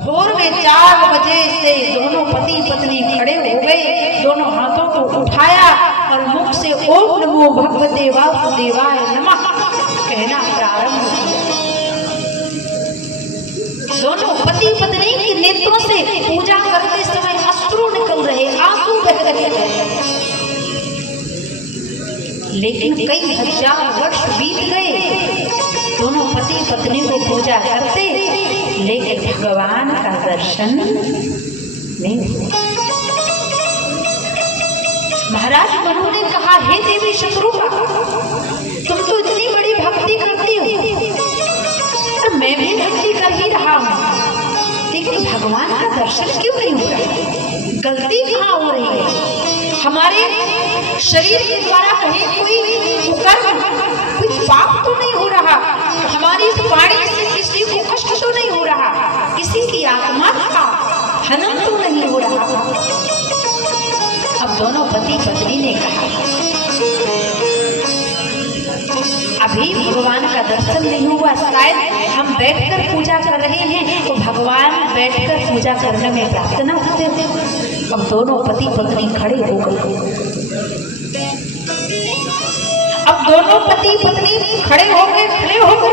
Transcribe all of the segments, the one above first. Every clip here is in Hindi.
भोर में 4 बजे से दोनों पति पत्नी खड़े हो गए, दोनों हाथों को उठाया और मुख से ओम नमो भगवते वासुदेवाय नमः कहना प्रारंभ किया। दोनों पति पत्नी के नेत्रों से पूजा करते समय अश्रु निकल रहे, आंसू बह रहे, लेकिन कई हजार वर्ष बीत गए, दोनों पति पत्नी को पूजा करते, लेकिन भगवान का दर्शन नहीं हुआ। महाराज मनु ने कहा, हे देवी शत्रुपा, तुम तो इतनी बड़ी भक्ति करती हो और मैं भी भक्ति कर ही रहा हूँ, लेकिन भगवान का दर्शन क्यों नहीं हो रहा? गलती कहाँ हो रही है? हमारे शरीर के द्वारा कहीं कोई कुकर्म, कोई पाप तो नहीं हो रहा? हमारी इस वाणी से किसी को कष्ट तो नहीं हो रहा? किसी की आत्मा का हनन तो नहीं हो रहा? अब दोनों पति पत्नी ने कहा, अभी भगवान का दर्शन नहीं हुआ, शायद हम बैठकर पूजा कर रहे हैं तो भगवान बैठकर पूजा करने में प्रार्थना करते थे। अब दोनों पति पत्नी खड़े हो गए। अब दोनों पति पत्नी खड़े होकर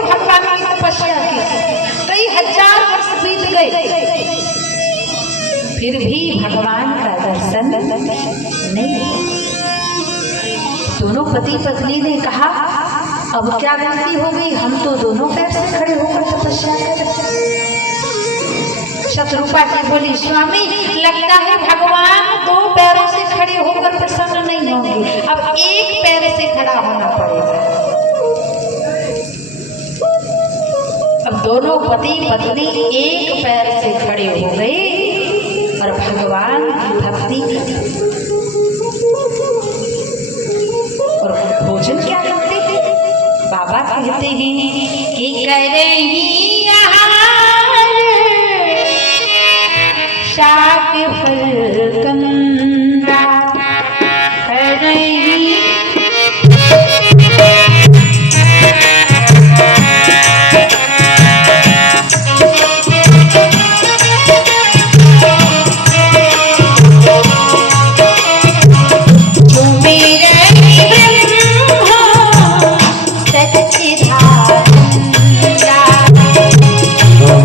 भगवान की तपस्या की। कई हजार वर्ष बीत गए, फिर भी भगवान का दर्शन नहीं हुआ। दोनों पति पत्नी ने कहा, अब क्या गलती हो गई? हम तो दोनों पैर से खड़े होकर तपस्या कर रहे थे। शत्रुपा जी बोली, स्वामी, लगता है भगवान 2 पैरों से खड़े होकर प्रसन्न नहीं होंगे, अब 1 पैर से खड़ा होना पड़ेगा। अब दोनों पति पत्नी 1 पैर से खड़े हो गए और भगवान की भक्ति और भोजन क्या करते थे? बाबा कहते हैं कि करें आहार शाक फल कंदा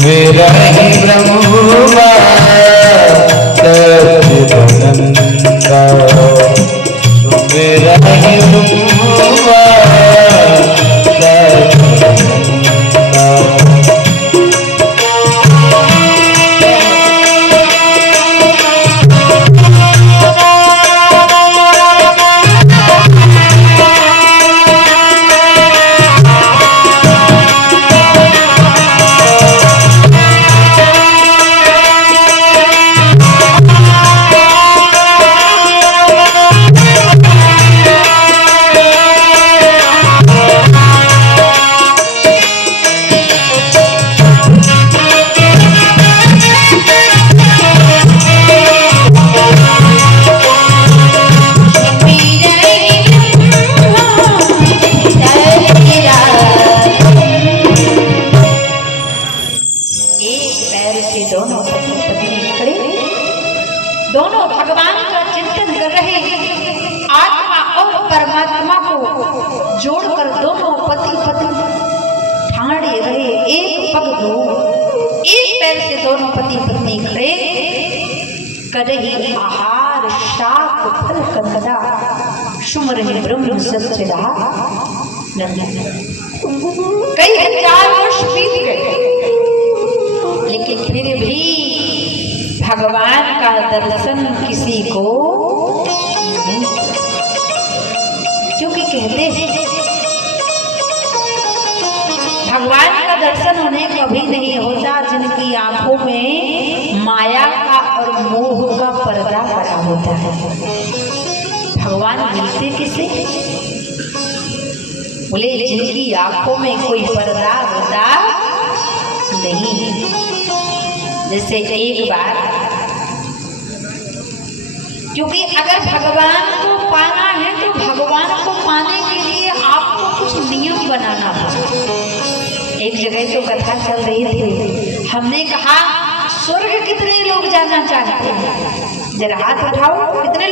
मेरा ही ब्रह्मा सच्चिदानंदा, मेरा ही ब्रह्मा दोनों भगवान का चिंतन कर रहे हैं। आत्मा और परमात्मा को जोड़कर दोनों पति पत्नी ठाणे रहे, एक पग दो, 1 पैर से दोनों पति पत्नी खड़े, करही आहार शाक फल कंदा, सुमरहि ब्रह्म सच्चिदानंद। कई हजार वर्ष बीत गए, लेकिन फिर भी भगवान का दर्शन किसी को नहीं, क्योंकि कहते हैं भगवान का दर्शन उन्हें कभी नहीं होता जिनकी आंखों में माया का और मोह का पर्दा पड़ा होता है। भगवान मिलते किसे? बोले, जिनकी आंखों में कोई पर्दा होता नहीं। जैसे एक बार, क्योंकि अगर भगवान को पाना है तो भगवान को पाने के लिए आपको कुछ नियम बनाना होगा। एक जगह तो कथा चल रही थी, हमने कहा 100 जानना चाहते हैं जरा हाथ उठाओ, कितने